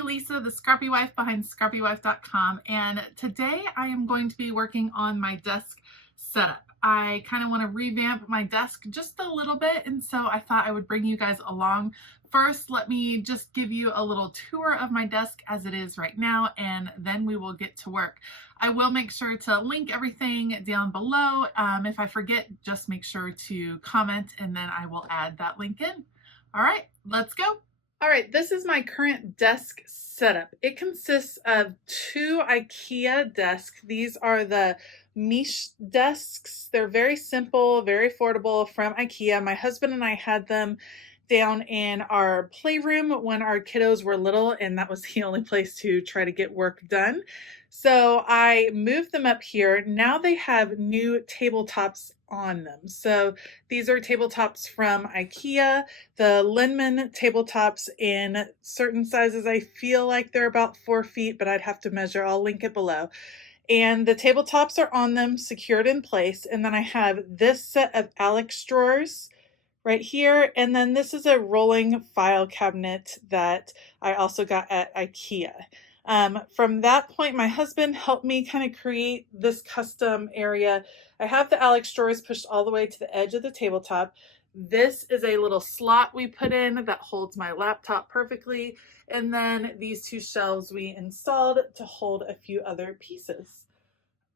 me, Lisa, the Scrappy Wife behind ScrappyWife.com, and today I am going to be working on my desk setup. I kind of want to revamp my desk just a little bit, and so I thought I would bring you guys along. First, let me just give you a little tour of my desk as it is right now, and then we will get to work. I will make sure to link everything down below. If I forget, just make sure to comment, and then I will add that link in. All right, let's go. All right, this is my current desk setup. It consists of two IKEA desks. These are the niche desks. They're very simple, very affordable from IKEA. My husband and I had them down in our playroom when our kiddos were little, and that was the only place to try to get work done. So I moved them up here. Now they have new tabletops on them. So these are tabletops from IKEA, the Linman tabletops in certain sizes. I feel like they're about 4 feet, but I'd have to measure. I'll link it below. And the tabletops are on them, secured in place. And then I have this set of Alex drawers right here. And then this is a rolling file cabinet that I also got at IKEA. From that point, my husband helped me kind of create this custom area. I have the Alex drawers pushed all the way to the edge of the tabletop. This is a little slot we put in that holds my laptop perfectly. And then these two shelves we installed to hold a few other pieces.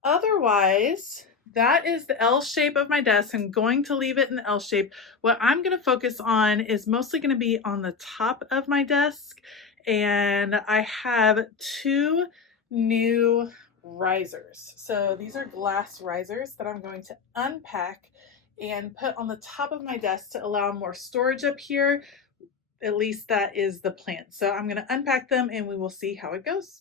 Otherwise, that is the L shape of my desk. I'm going to leave it in the L shape. What I'm going to focus on is mostly going to be on the top of my desk. And I have two new risers. So these are glass risers that I'm going to unpack and put on the top of my desk to allow more storage up here. At least that is the plan. So I'm going to unpack them and we will see how it goes.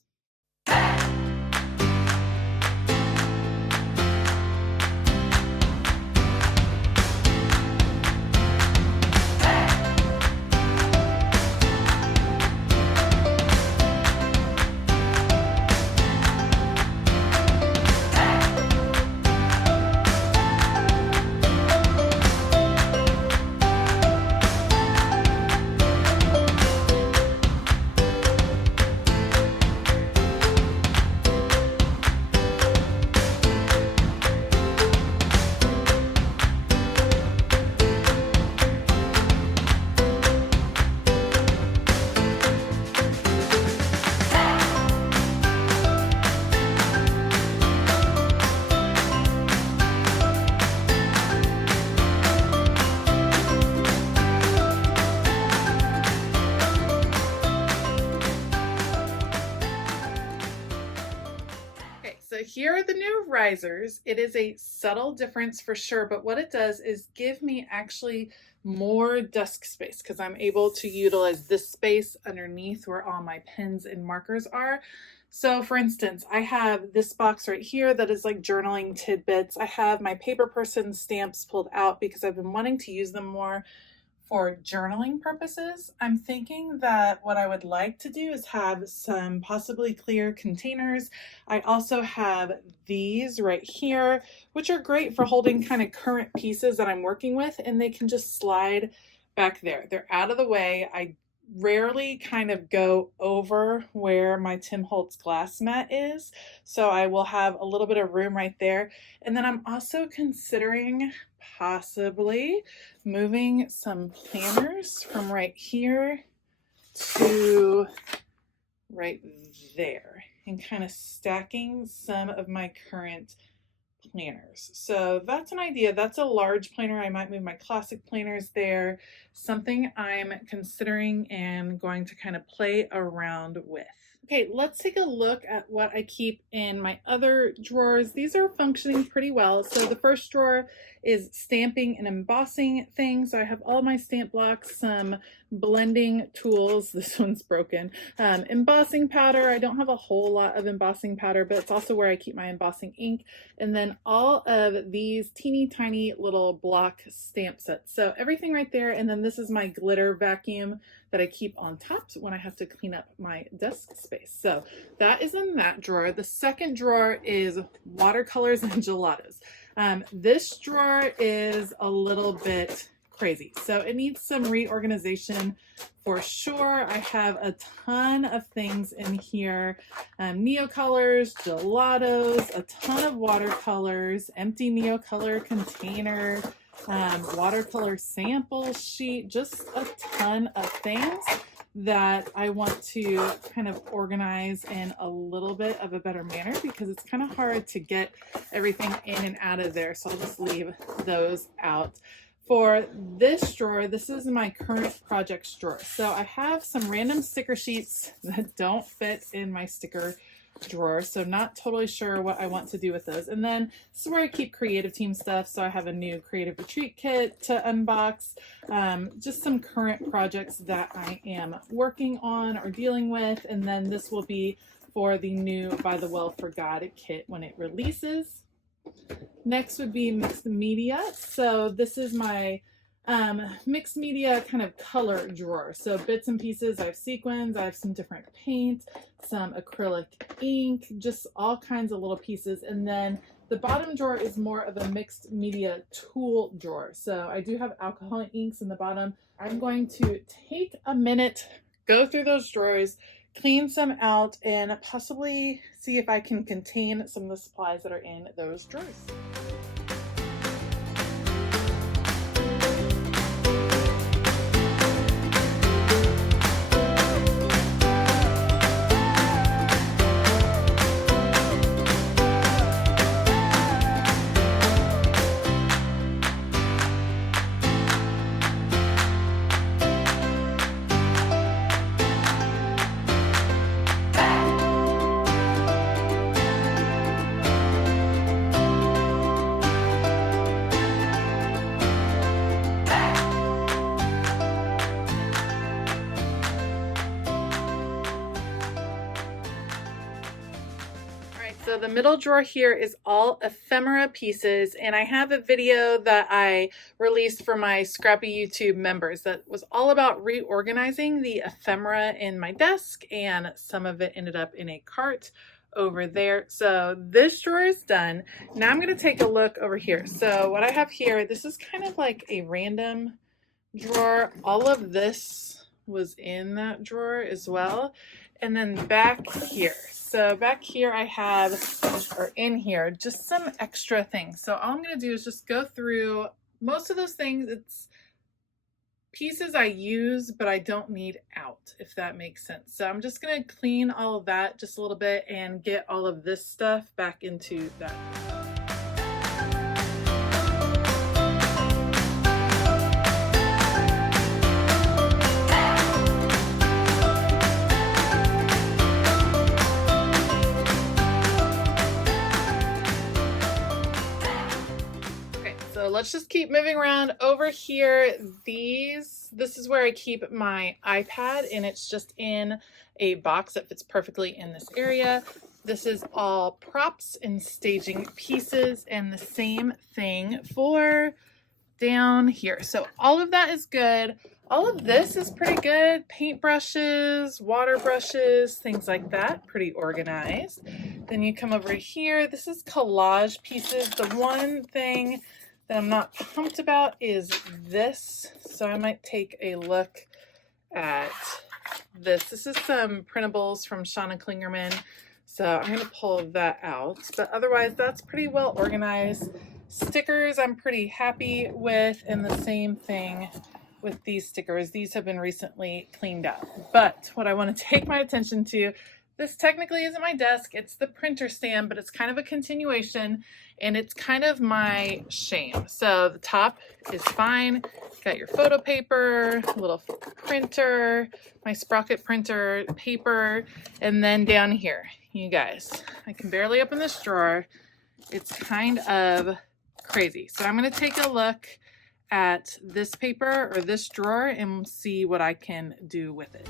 So here are the new risers. It is a subtle difference for sure, but what it does is give me actually more desk space because I'm able to utilize this space underneath where all my pens and markers are. So for instance, I have this box right here that is like journaling tidbits. I have my paper person stamps pulled out because I've been wanting to use them more for journaling purposes. I'm thinking that what I would like to do is have some possibly clear containers. I also have these right here, which are great for holding kind of current pieces that I'm working with, and they can just slide back there. They're out of the way. I rarely kind of go over where my Tim Holtz glass mat is, so I will have a little bit of room right there. And then I'm also considering possibly moving some planners from right here to right there and kind of stacking some of my current planners. So that's an idea. That's a large planner. I might move my classic planners there. Something I'm considering and going to kind of play around with. Okay, let's take a look at what I keep in my other drawers. These are functioning pretty well. So the first drawer is stamping and embossing things. I have all my stamp blocks, some blending tools. This one's broken. Embossing powder. I don't have a whole lot of embossing powder, but it's also where I keep my embossing ink. And then all of these teeny tiny little block stamp sets. So everything right there. And then this is my glitter vacuum that I keep on top when I have to clean up my desk space. So that is in that drawer. The second drawer is watercolors and gelatos. This drawer is a little bit crazy. So it needs some reorganization for sure. I have a ton of things in here. Neocolors, gelatos, a ton of watercolors, empty Neocolor container, watercolor sample sheet, just a ton of things that I want to kind of organize in a little bit of a better manner because it's kind of hard to get everything in and out of there. So I'll just leave those out. For this drawer, this is my current projects drawer. So I have some random sticker sheets that don't fit in my sticker drawer, so not totally sure what I want to do with those. And then this is where I keep creative team stuff. So I have a new creative retreat kit to unbox, just some current projects that I am working on or dealing with. And then this will be for the new By the Well for God kit when it releases. Next would be mixed media. So this is my mixed media kind of color drawer. So bits and pieces, I have sequins, I have some different paint, some acrylic ink, just all kinds of little pieces. And then the bottom drawer is more of a mixed media tool drawer. So I do have alcohol inks in the bottom. I'm going to take a minute, go through those drawers, clean some out, and possibly see if I can contain some of the supplies that are in those drawers. So the middle drawer here is all ephemera pieces, and I have a video that I released for my Scrappy YouTube members that was all about reorganizing the ephemera in my desk, and some of it ended up in a cart over there. So this drawer is done. Now I'm going to take a look over here. So what I have here, this is kind of like a random drawer. All of this was in that drawer as well. And then back here. So back here I have, or in here, just some extra things. So all I'm going to do is just go through most of those things. It's pieces I use, but I don't need out, if that makes sense. So I'm just going to clean all of that just a little bit and get all of this stuff back into that. So let's just keep moving around. Over here, this is where I keep my iPad, and it's just in a box that fits perfectly in this area. This is all props and staging pieces, and the same thing for down here. So all of that is good. All of this is pretty good. Paint brushes, water brushes, things like that, pretty organized. Then you come over here. This is collage pieces. The one thing that I'm not pumped about is this, so I might take a look at this. This is some printables from Shauna Klingerman, so I'm going to pull that out, but otherwise that's pretty well organized. Stickers I'm pretty happy with, and the same thing with these stickers. These have been recently cleaned up, but what I want to take my attention to, this technically isn't my desk, it's the printer stand, but it's kind of a continuation, and it's kind of my shame. So the top is fine. Got your photo paper, little printer, my sprocket printer, paper, and then down here, you guys, I can barely open this drawer. It's kind of crazy. So I'm going to take a look at this paper or this drawer and see what I can do with it.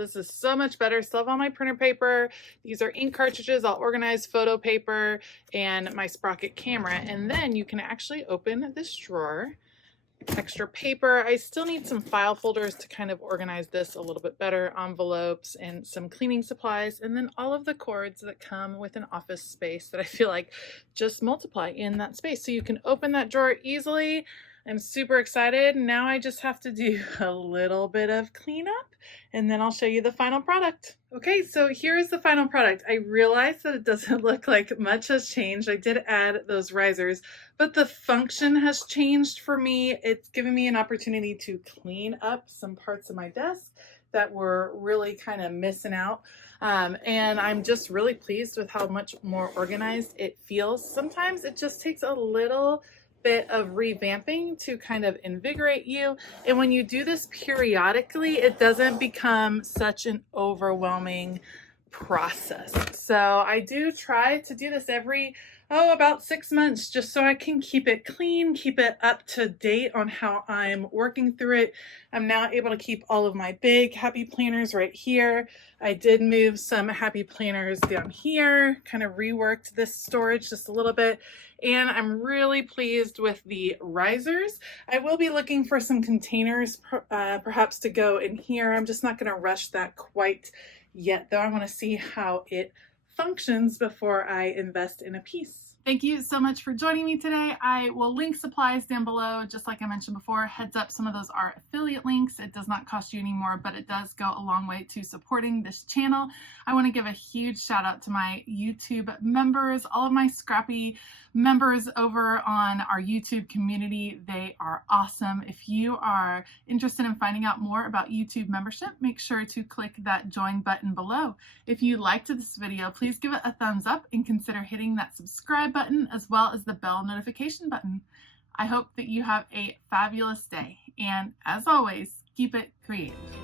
this is so much better. Still have all my printer paper. These are ink cartridges, all organized photo paper, and my sprocket camera. And then you can actually open this drawer. Extra paper. I still need some file folders to kind of organize this a little bit better, envelopes and some cleaning supplies, and then all of the cords that come with an office space that I feel like just multiply in that space. So you can open that drawer easily. I'm super excited. Now I just have to do a little bit of cleanup and then I'll show you the final product. Okay, so here's the final product. I realized that it doesn't look like much has changed. I did add those risers, but the function has changed for me. It's given me an opportunity to clean up some parts of my desk that were really kind of missing out. And I'm just really pleased with how much more organized it feels. Sometimes it just takes a little bit of revamping to kind of invigorate you, and when you do this periodically, it doesn't become such an overwhelming process. So I do try to do this every about 6 months, just so I can keep it clean, keep it up to date on how I'm working through it. I'm now able to keep all of my big happy planners right here. I did move some happy planners down here, kind of reworked this storage just a little bit, and I'm really pleased with the risers. I will be looking for some containers perhaps to go in here. I'm just not going to rush that quite yet, though. I want to see how it functions before I invest in a piece. Thank you so much for joining me today. I will link supplies down below, just like I mentioned before. Heads up, some of those are affiliate links. It does not cost you any more, but it does go a long way to supporting this channel. I want to give a huge shout out to my YouTube members, all of my Scrappy members over on our YouTube community. They are awesome. If you are interested in finding out more about YouTube membership, make sure to click that join button below. If you liked this video, please give it a thumbs up and consider hitting that subscribe button as well as the bell notification button. I hope that you have a fabulous day, and as always, keep it creative.